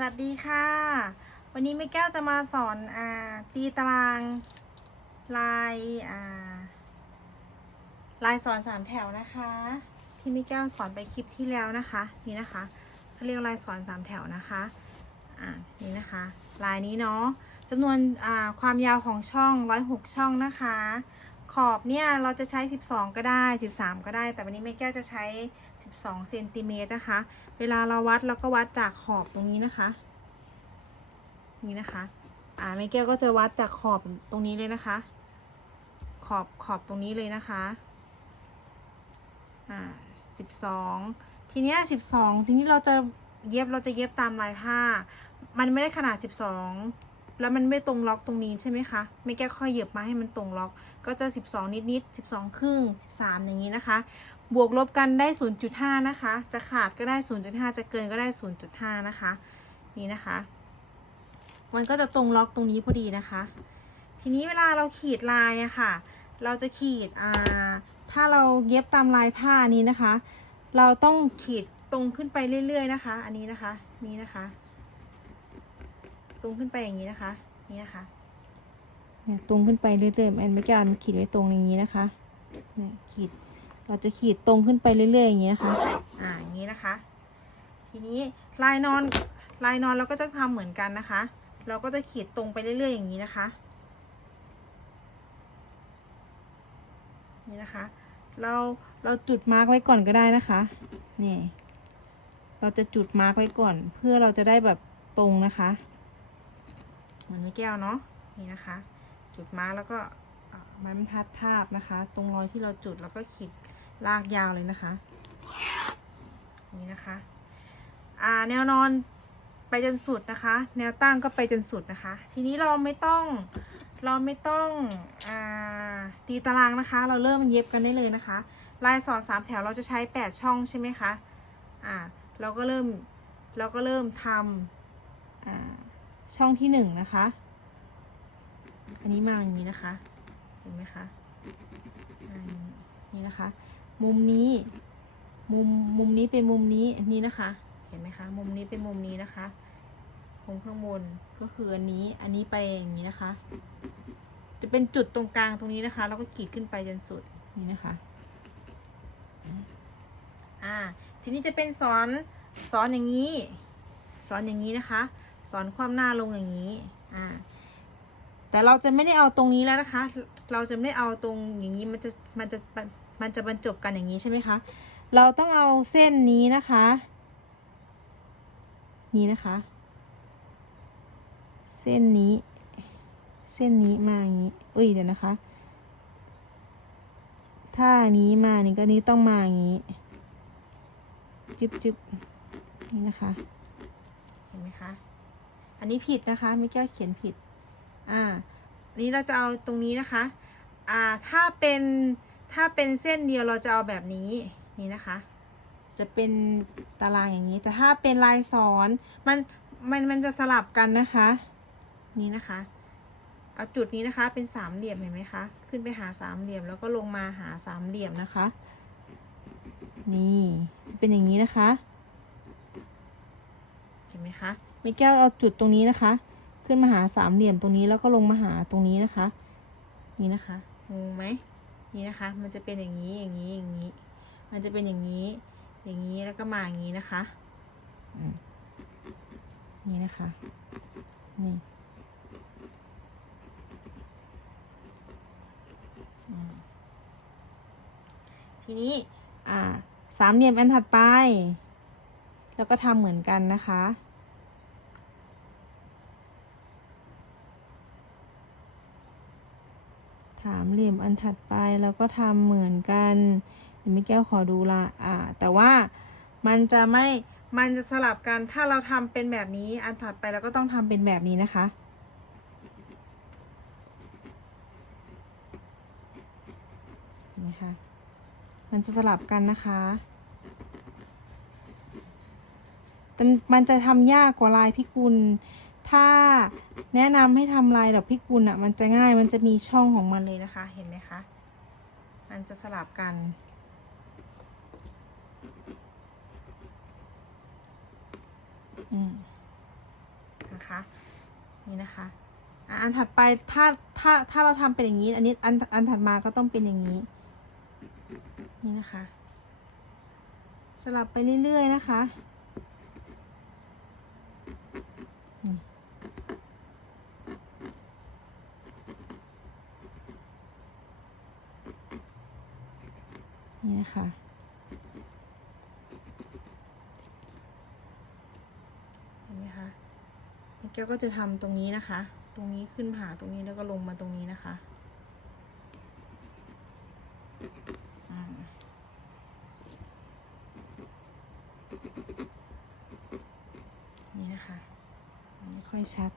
สวัสดีค่ะ วันนี้แม่แก้วจะมาสอนอ่าตีตารางลายอ่าลายสอนสามแถวนะคะ ที่แม่แก้วสอนไปคลิปที่แล้วนะคะนี่นะคะเขาเรียกลายสอนสามแถวนะคะอ่านี่นะคะ ลายนี้เนาะจำนวนอ่าความยาวของช่อง106ช่องนะคะ อบเนี่ยเราจะใช้ 12 ก็ได้ 13 ก็ได้ แต่วันนี้แม่แก้วจะใช้ 12เซนติเมตรนะคะ เวลาเราวัดเราก็วัดจากขอบตรงนี้นะคะ นี่นะคะ อ่าแม่แก้วก็จะวัดจากขอบตรงนี้เลยนะคะ ขอบขอบตรงนี้เลยนะคะ อ่าสิบสองทีเนี้ยสิบสองทีนี้เราจะเย็บเราจะเย็บตามลายผ้า มันไม่ได้ขนาดสิบสอง แล้วมันไม่ตรงล็อกตรงนี้ใช่ไหมคะแม่แก้ค่อยเหยียบมาให้มันตรงล็อก ก็จะสิบสองนิดนิดสิบสองครึ่งสิบสามอย่างนี้นะคะ บวกลบกันได้ 0.5 นะคะ จะขาดก็ได้ 0.5 จะเกินก็ได้ 0.5 นะคะ นี่นะคะ มันก็จะตรงล็อกตรงนี้พอดีนะคะ ทีนี้เวลาเราขีดลายอะค่ะ เราจะขีดอ่าถ้าเราเย็บตามลายผ้านี้นะคะ เราต้องขีดตรงขึ้นไปเรื่อย ๆ นะคะ อันนี้นะคะ นี่นะคะ ตรงขึ้นไปอย่างนี้นะคะ นี่นะคะเนี่ยตรงขึ้นไปเรื่อยๆมันไม่แก้วมันขีดไว้ตรงอย่างนี้นะคะเนี่ยขีด เราจะขีดตรงขึ้นไปเรื่อยๆอย่างนี้นะคะ อ่าอย่างนี้นะคะ ทีนี้ลายนอนลายนอนเราก็จะทำเหมือนกันนะคะ เราก็จะขีดตรงไปเรื่อยๆอย่างนี้นะคะ นี่นะคะ เราเราจุดมาร์กไว้ก่อนก็ได้นะคะนี่เราจะจุดมาร์กไว้ก่อน เพื่อเราจะได้แบบตรงนะคะ เหมือนไม่แก้วเนาะนี่นะคะ จุดมาแล้วก็ม้บรรทัดทาบนะคะ ตรงรอยที่เราจุดแล้วก็ขีดลากยาวเลยนะคะ นี่นะคะอ่าแนวนอนไปจนสุดนะคะ แนวตั้งก็ไปจนสุดนะคะ ทีนี้เราไม่ต้องเราไม่ต้องอ่าตีตารางนะคะ เราเริ่มเย็บกันได้เลยนะคะ ลายสอนสามแถวเราจะใช้แปดช่องใช่ไหมคะอ่าเราก็เริ่มเราก็เริ่มทำอ่า ช่องที่หนึ่งนะคะ อันนี้มาอย่างนี้นะคะ เห็นไหมคะอ่านี่นะคะ มุมนี้ มุมมุมนี้เป็นมุมนี้อันนี้นะคะ เห็นไหมคะ มุมนี้เป็นมุมนี้นะคะมุมข้างบนก็คืออันนี้ อันนี้ไปอย่างนี้นะคะ จะเป็นจุดตรงกลางตรงนี้นะคะ แล้วก็กรีดขึ้นไปจนสุดนี่นะคะ อ่า ทีนี้จะเป็นสอนสอนอย่างนี้ สอนอย่างนี้นะคะ สอนความหน้าลงอย่างนี้ อ่า แต่เราจะไม่ได้เอาตรงนี้แล้วนะคะ เราจะไม่ได้เอาตรงอย่างนี้มันจะมันจะมันจะบรรจบกันอย่างนี้ใช่ไหมคะ เราต้องเอาเส้นนี้นะคะ นี่นะคะ เส้นนี้ เส้นนี้มาอย่างนี้ เอ้ยเดี๋ยวนะคะ ถ้านนี้มานี่ก็นี้ต้องมาอย่างนี้ จึ๊บจึ๊บนี่นะคะ เห็นไหมคะ อันนี้ผิดนะคะไม่แก้เขียนผิด อ่าอันนี้เราจะเอาตรงนี้นะคะ อ่า ถ้าเป็นถ้าเป็นเส้นเดียวเราจะเอาแบบนี้นี่นะคะ จะเป็นตารางอย่างนี้ แต่ถ้าเป็นลายสอนมันมันมันจะสลับกันนะคะ นี่นะคะ เอาจุดนี้นะคะเป็นสามเหลี่ยมเห็นไหมคะ ขึ้นไปหาสามเหลี่ยมแล้วก็ลงมาหาสามเหลี่ยมนะคะ นี่จะเป็นอย่างนี้นะคะ เห็นไหมคะ ไม่แก้วเอาจุดตรงนี้นะคะ ขึ้นมาหาสามเหลี่ยมตรงนี้แล้วก็ลงมาหาตรงนี้นะคะ นี่นะคะงงไหมนี่นะคะ มันจะเป็นอย่างนี้อย่างนี้อย่างนี้ มันจะเป็นอย่างนี้ อย่างนี้แล้วก็มาอย่างนี้นะคะอืมนี่นะคะนี่อืมทีนี้อ่าสามเหลี่ยมอันถัดไป แล้วก็ทำเหมือนกันนะคะ สามเหลี่ยมอันถัดไปแล้วก็ทำเหมือนกันเดี๋ยวไม่แก้วขอดูละอ่า แต่ว่ามันจะไม่มันจะสลับกันถ้าเราทำเป็นแบบนี้อันถัดไปเราก็ต้องทำเป็นแบบนี้นะคะเห็นไหมคะมันจะสลับกันนะคะแต่มันจะทำยากกว่าลายพิกุล ถ้าแนะนำให้ทำลายดอกพิกุลอะ มันจะง่าย มันจะมีช่องของมันเลยนะคะ เห็นไหมคะ มันจะสลับกัน อืมนะคะนี่นะคะอันถัดไปถ้าถ้าถ้าเราทำเป็นอย่างนี้ อันนี้อันอันถัดมาก็ต้องเป็นอย่างนี้ นี่นะคะ สลับไปเรื่อยๆนะคะ นี่ะคะ เห็นไหมคะแก้วก็จะทำตรงนี้นะคะ ตรงนี้ขึ้นผ่าตรงนี้แล้วก็ลงมาตรงนี้นะคะนี่นะคะไม่ค่อยชัด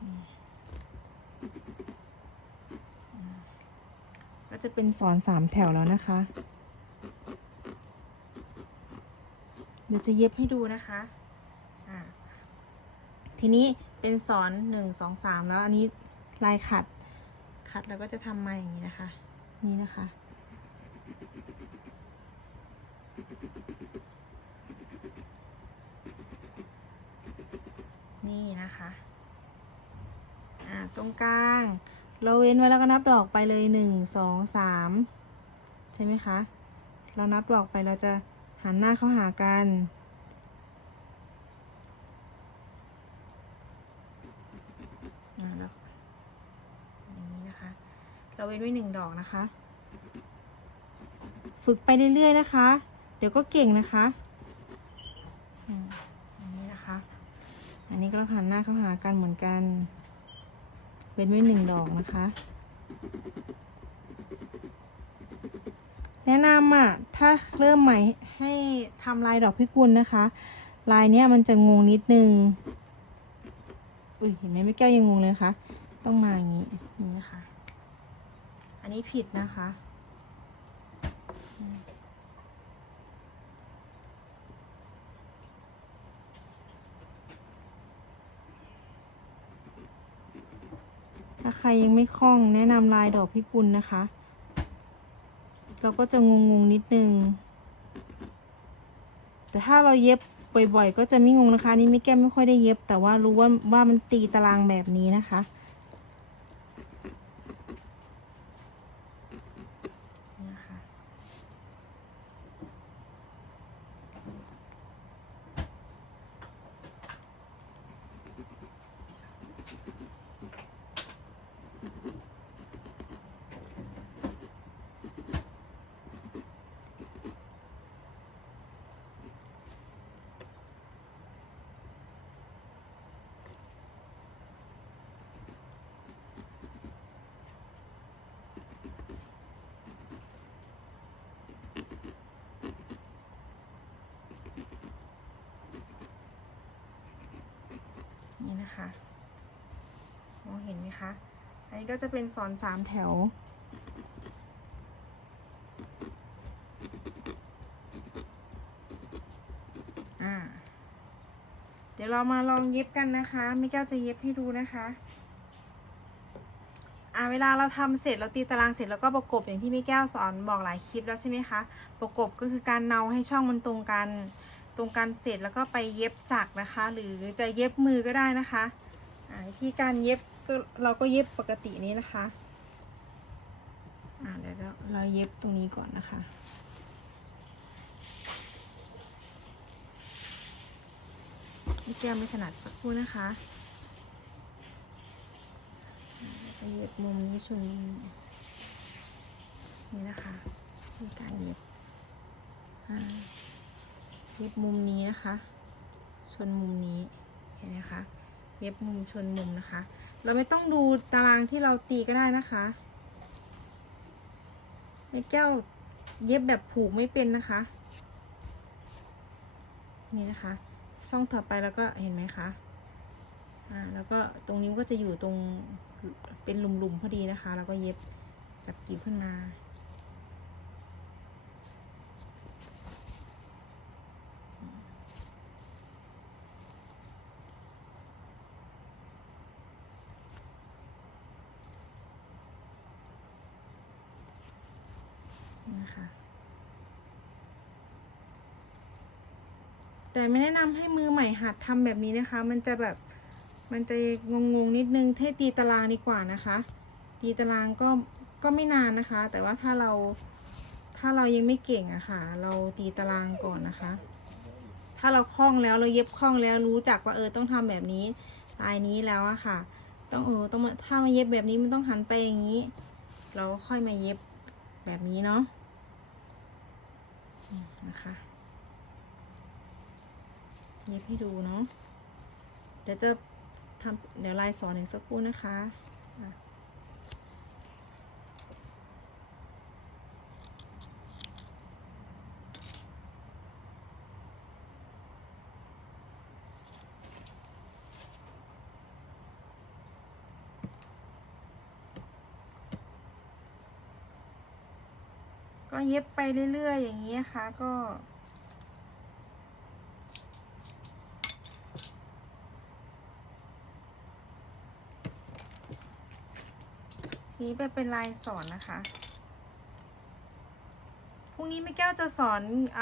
อืมอืมก็จะ เป็นสอนสามแถวแล้วนะคะ เดี๋ยวจะเย็บให้ดูนะคะอ่าทีนี้เป็นสอนหนึ่งสองสามแล้วอันนี้ลายขัด ขัดแล้วก็จะทำมาอย่างนี้นะคะ นี่นะคะนี่นะคะ อ่า ตรงกลาง เราเว้นไว้แล้วก็นับดอกไปเลยหนึ่งสองสามใช่ไหมคะ เรานับดอกไปเราจะหันหน้าเข้าหากัน อย่างนี้นะคะ เราเว้นไว้หนึ่งดอกนะคะ ฝึกไปเรื่อยๆนะคะ เดี๋ยวก็เก่งนะคะอืมอย่างนี้นะคะ อันนี้ก็หันหน้าเข้าหากันเหมือนกัน เว้นไว้หนึ่งดอกนะคะ แนะนำอะ ถ้าเริ่มใหม่ให้ทำลายดอกพิกุลนะคะ ลายเนี้ยมันจะงงนิดนึง อุ้ยเห็นไหมไม่แก้วยังงงเลยนะคะ ต้องมาอย่างนี้นี่นะคะ อันนี้ผิดนะคะ ถ้าใครยังไม่คล่องแนะนำลายดอกพิกุลนะคะ เราก็จะงงงนิดนึง แต่ถ้าเราเย็บบ่อยๆ ก็จะไม่งงนะคะ นี่ไม่แก้มไม่ค่อยได้เย็บ แต่ว่ารู้ว่าว่ามันตีตารางแบบนี้นะคะ นะคะมองเห็นไหมคะ อันนี้ก็จะเป็นสอนสามแถว อ่า เดี๋ยวเรามาลองเย็บกันนะคะมิแก้วจะเย็บให้ดูนะคะอ่าเวลาเราทำเสร็จเราตีตารางเสร็จแล้วก็ประกบอย่างที่แมิแก้วสอนบอกหลายคลิปแล้วใช่ไหมคะ ประกบก็คือการเนาให้ช่องมันตรงกัน ตรงกันเสร็จแล้วก็ไปเย็บจักนะคะ หรือจะเย็บมือก็ได้นะคะอ่าวิธีการเย็บก็เราก็เย็บปกตินี้นะคะเดี๋ยวเราเย็บตรงนี้ก่อนนะคะนี่แก้วไม่ถนัดสักครู่นะคะอ่าแล้วก็เย็บมุมนี้ชุนี้นี่นะคะวิธีการเย็บ เย็บมุมนี้นะคะ ชนมุมนี้เห็นไหมคะเย็บมุมชนมุมนะคะ เราไม่ต้องดูตารางที่เราตีก็ได้นะคะแม่แก้วเย็บแบบผูกไม่เป็นนะคะ นี่นะคะ ช่องถัดไปแล้วก็เห็นไหมคะอ่าแล้วก็ตรงนี้ก็จะอยู่ตรงเป็นหลุมๆพอดีนะคะ แล้วก็เย็บจับกิ่วขึ้นมา นะคะ แต่ไม่แนะนำให้มือใหม่หัดทำแบบนี้นะคะ มันจะแบบมันจะงงๆนิดนึงเทตีตารางดีกว่านะคะ ตีตารางก็ก็ไม่นานนะคะ แต่ว่าถ้าเราถ้าเรายังไม่เก่งอะค่ะ เราตีตารางก่อนนะคะ ถ้าเราคล่องแล้วเราเย็บคล่องแล้วรู้จักว่าเออต้องทำแบบนี้ลายนี้แล้วอะค่ะ ต้องเออต้องถ้ามาเย็บแบบนี้มันต้องหันไปอย่างนี้ เราค่อยมาเย็บแบบนี้เนาะ นะคะ เย็บให้ดูเนาะ เดี๋ยวจะทำเดี๋ยวลายสอนอีกสักครู่นะคะ เย็บไปเรื่อยๆอย่างนี้นะคะก็ทีนี้ไปเป็นลายสอนนะคะ พรุ่งนี้แม่แก้วจะสอนอ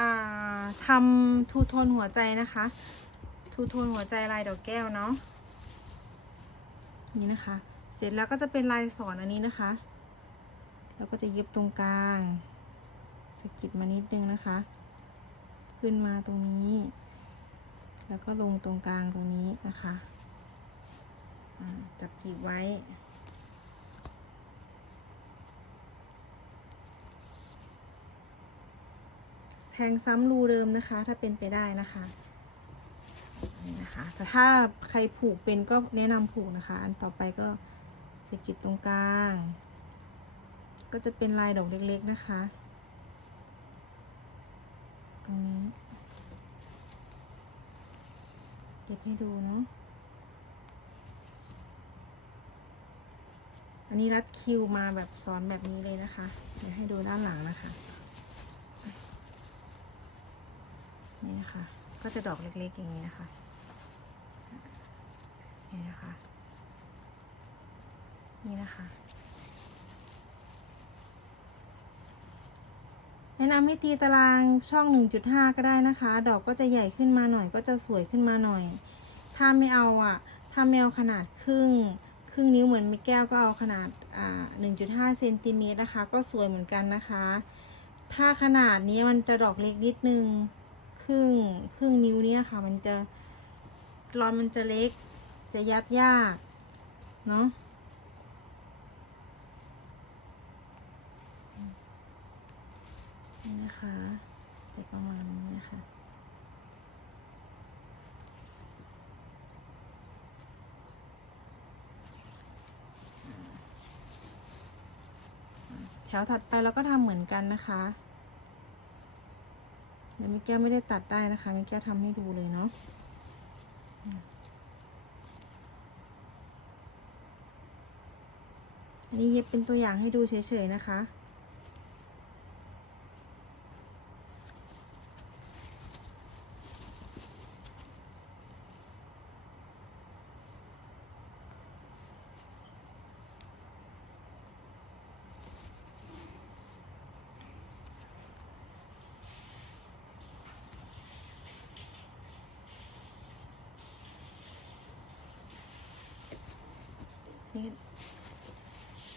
ทำทูโทนหัวใจนะคะ ทูโทนหัวใจลายดอกแก้วเนาะ นี่นะคะ เสร็จแล้วก็จะเป็นลายสอนอันนี้นะคะ แล้วก็จะเย็บตรงกลาง สะกิดมานิดนึงนะคะ ขึ้นมาตรงนี้ แล้วก็ลงตรงกลางตรงนี้นะคะจับจีบไว้ แทงซ้ำรูเดิมนะคะ ถ้าเป็นไปได้นะคะนี่นะคะแต่ถ้าใครผูกเป็นก็แนะนำผูกนะคะ อันต่อไปก็สะกิดตรงกลาง ก็จะเป็นลายดอกเล็กๆนะคะ ตรงนี้ เก็บให้ดูเนาะ อันนี้รัดคิวมาแบบซ้อนแบบนี้เลยนะคะ เดี๋ยวให้ดูด้านหลังนะคะ นี่นะคะ ก็จะดอกเล็กๆอย่างนี้นะคะ นี่นะคะ นี่นะคะ นะนำให้ตีตารางช่อง 1.5 ก็ได้นะคะ ดอกก็จะใหญ่ขึ้นมาหน่อย ก็จะสวยขึ้นมาหน่อย ถ้าไม่เอาอะ ถ้าไม่เอาขนาดครึ่ง ครึ่งนิ้วเหมือนมิแก้วก็เอาขนาดอ่า1.5เซนติเมตรนะคะ ก็สวยเหมือนกันนะคะ ถ้าขนาดนี้มันจะดอกเล็กนิดนึง ครึ่ง ครึ่งนิ้วเนี่ยค่ะ มันจะรอนมันจะเล็ก จะยัดยาก เนาะ นะคะจะประมาณนี้นะคะแถวถัดไปเราก็ทำเหมือนกันนะคะเดี๋ยวมิแก้วไม่ได้ตัดได้นะคะมิแก้วทำให้ดูเลยเนาะนี่เย็บเป็นตัวอย่างให้ดูเฉยๆนะคะ นี่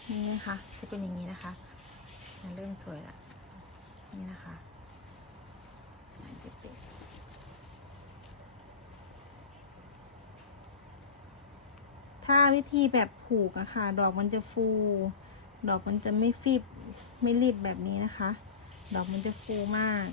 นี่นะคะจะเป็นอย่างนี้นะคะมันเริ่มสวยล้วนี่นะคะอันจะเป็นถ้าวิธีแบบผูกอะค่ะ ดอกมันจะฟู ดอกมันจะไม่ฟิบไม่รีบแบบนี้นะคะ ดอกมันจะฟูมาก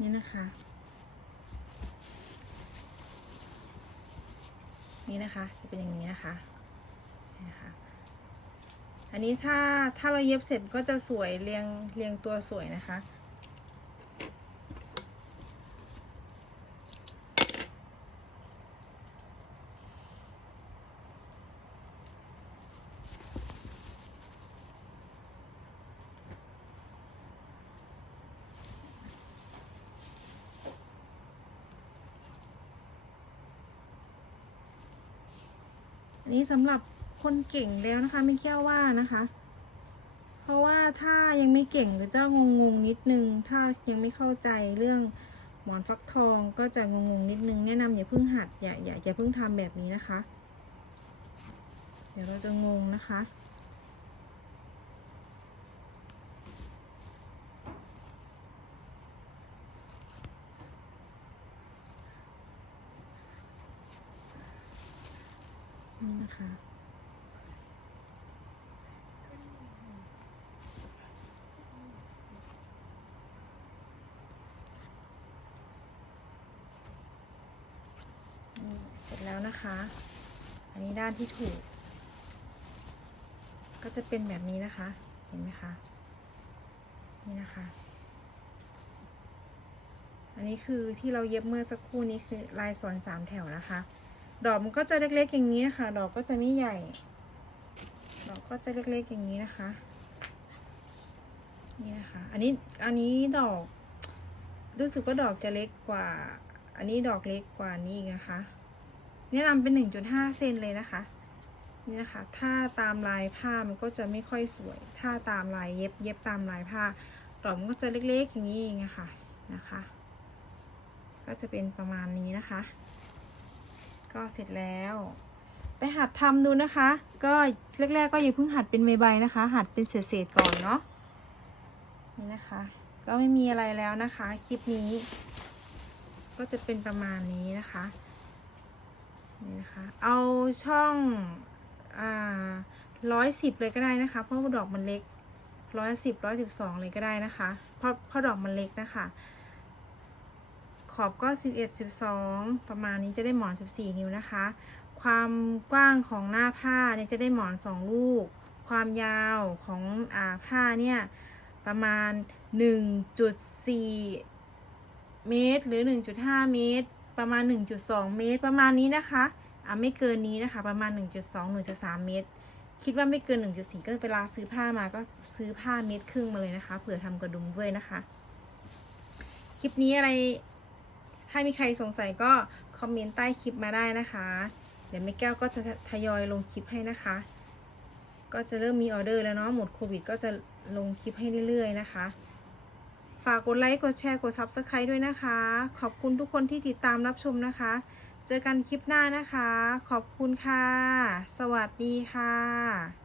นี่นะคะ นี่นะคะจะเป็นอย่างนี้นะคะนี่นะคะอันนี้ถ้าถ้าเราเย็บเสร็จก็จะสวยเรียงเรียงตัวสวยนะคะ นี้สำหรับคนเก่งแล้วนะคะไม่เกี่ยวว่านะคะ เพราะว่าถ้ายังไม่เก่งก็จะงงงนิดนึง ถ้ายังไม่เข้าใจเรื่องหมอนฟักทองก็จะงงงนิดนึง แนะนำอย่าเพิ่งหัดอย่าอย่าอย่าเพิ่งทำแบบนี้นะคะ เดี๋ยวเราจะงงนะคะ นี่นะคะ เสร็จแล้วนะคะ อันนี้ด้านที่ถูก ก็จะเป็นแบบนี้นะคะ เห็นไหมคะ นี่นะคะ อันนี้คือที่เราเย็บเมื่อสักครู่นี้คือลายสอนสามแถวนะคะ ดอกมันก็จะเล็กๆอย่างนี้นะคะ ดอกก็จะไม่ใหญ่ ดอกก็จะเล็กๆอย่างนี้นะคะ นี่นะคะ อันนี้ อันนี้ดอก รู้สึกว่าดอกจะเล็กกว่า อันนี้ดอกเล็กกว่านี้นะคะ แนะนำเป็น 1.5 เซนเลยนะคะ นี่นะคะ ถ้าตามลายผ้ามันก็จะไม่ค่อยสวย ถ้าตามลายเย็บ เย็บตามลายผ้า ดอกมันก็จะเล็กๆอย่างนี้เองะค่ะ นะคะ ก็จะเป็นประมาณนี้นะคะ ก็เสร็จแล้ว ไปหัดทำดูนะคะ ก็แรกๆก็อย่าเพิ่งหัดเป็นใบๆนะคะ หัดเป็นเศษๆก่อนเนาะนี่นะคะ ก็ไม่มีอะไรแล้วนะคะคลิปนี้ ก็จะเป็นประมาณนี้นะคะนี่นะคะเอาช่องอ่าร้อยสิบเลยก็ได้นะคะ เพราะว่าดอกมันเล็กร้อยสิบร้อยสิบสองเลยก็ได้นะคะ เพราะเพราะดอกมันเล็กนะคะ อบก็สิบเอ็ดสิบสองประมาณนี้จะได้หมอนสิบสี่นิ้วนะคะ ความกว้างของหน้าผ้าเนี่ยจะได้หมอนสองลูก ความยาวของอ่าผ้าเนี่ยประมาณ 1.4 เมตร หรือ 1.5 เมตร ประมาณ 1.2 เมตร ประมาณนี้นะคะอะไม่เกินนี้นะคะ ประมาณ 1.2 1.3 เมตร คิดว่าไม่เกิน 1.4 ก็เวลาซื้อผ้ามาก็ซื้อผ้าเมตรครึ่งมาเลยนะคะ เผื่อทำกระดุมด้วยนะคะ คลิปนี้อะไร ถ้ามีใครสงสัยก็คอมเมนต์ใต้คลิปมาได้นะคะ เดี๋ยวแม่แก้วก็จะทยอยลงคลิปให้นะคะ ก็จะเริ่มมีออเดอร์แล้วเนาะ หมดโควิดก็จะลงคลิปให้เรื่อยๆนะคะ ฝากกดไลค์ กดแชร์ กด Subscribe ด้วยนะคะ ขอบคุณทุกคนที่ติดตามรับชมนะคะ เจอกันคลิปหน้านะคะ ขอบคุณค่ะ สวัสดีค่ะ